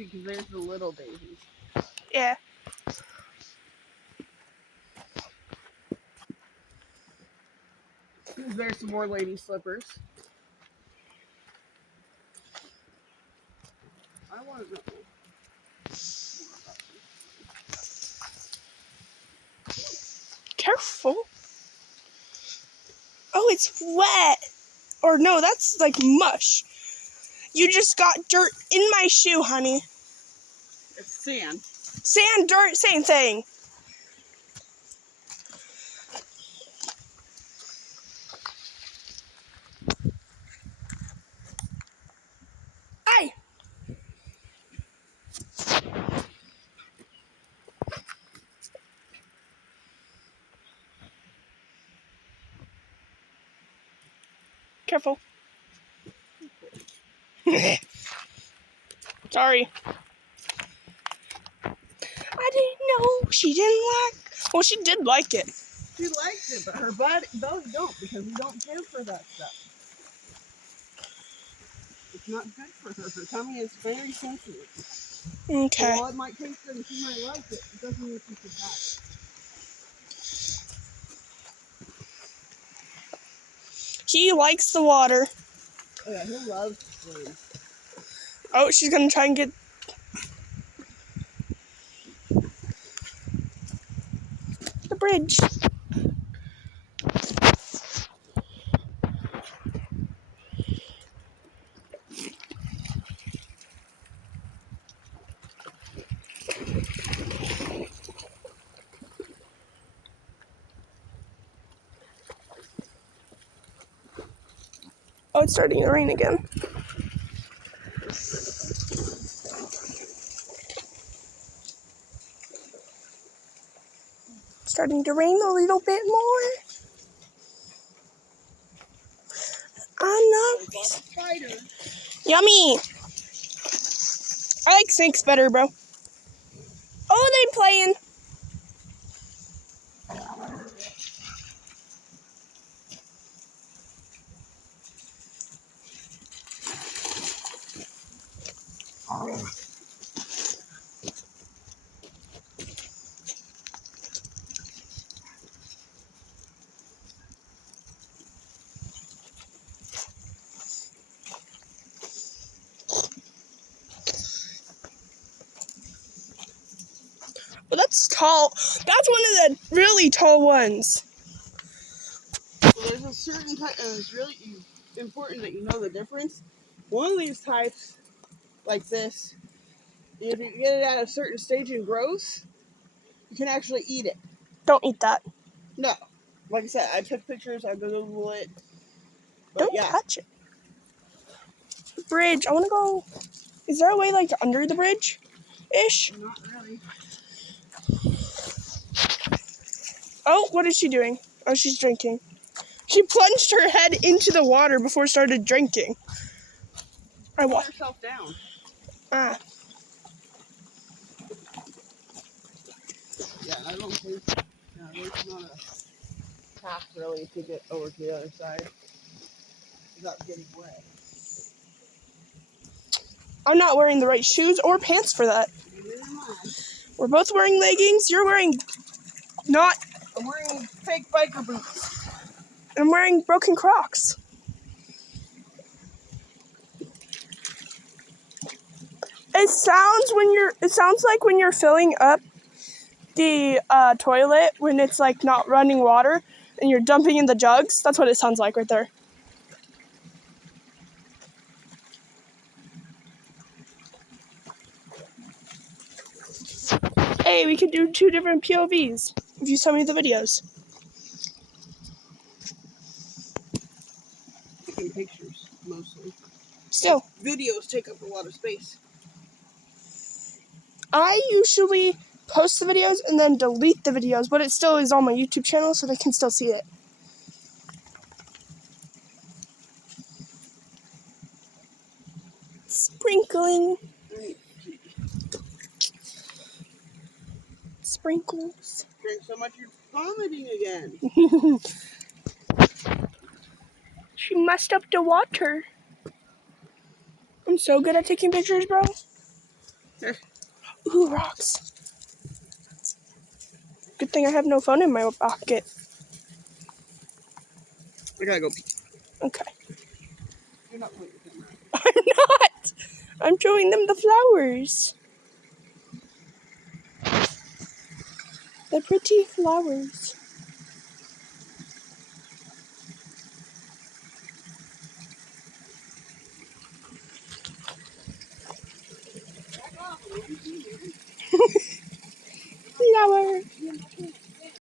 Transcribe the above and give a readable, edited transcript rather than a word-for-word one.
too, because there's the little daisies. Yeah. There's some more lady slippers. I want to know. Careful. Oh, it's wet. Or no, that's like mush. You just got dirt in my shoe, honey. It's sand. Sand, dirt, same thing. Aye. Careful. Sorry. I didn't know she didn't like. Well, she did like it. She likes it, but her belly don't, because we don't care for that stuff. It's not good for her. Her tummy is very sensitive. Okay. So while it might taste good and she might like it, it doesn't mean she should have it. He likes the water. Oh yeah, he loves to swim. Oh, she's gonna try and get. The bridge. Oh, it's starting to rain again. Starting to rain a little bit more. I'm not. Spider. Yummy. I like snakes better, bro. Oh, they playing. Well, that's tall. That's one of the really tall ones. Well, there's a certain type, and it's really important that you know the difference. One of these types, like this, if you get it at a certain stage in growth, you can actually eat it. Don't eat that. No. Like I said, I took pictures, I Googled it. But Don't yeah. touch it. Bridge. I want to go. Is there a way like under the bridge? Ish. Not really. Oh, what is she doing? Oh, she's drinking. She plunged her head into the water before started drinking. I Put what? herself down. Ah. Yeah, I don't think there's not a path really to get over to the other side without getting wet. I'm not wearing the right shoes or pants for that. Neither am I. We're both wearing leggings. You're wearing not. I'm wearing fake biker boots. I'm wearing broken Crocs. It sounds like when you're filling up the toilet when it's like not running water and you're dumping in the jugs. That's what it sounds like right there. Hey, we could do 2 different POVs if you send me the videos. Taking pictures, mostly. Still, Videos take up a lot of space. I usually post the videos and then delete the videos, but it still is on my YouTube channel so they can still see it. Sprinkling. Sprinkles. Drink so much you're vomiting again. She messed up the water. I'm so good at taking pictures, bro. Here. Ooh, rocks. Good thing I have no phone in my pocket. I gotta go pee. Okay. You're not playing with him. I'm not. I'm showing them the flowers. The pretty flowers. Back off.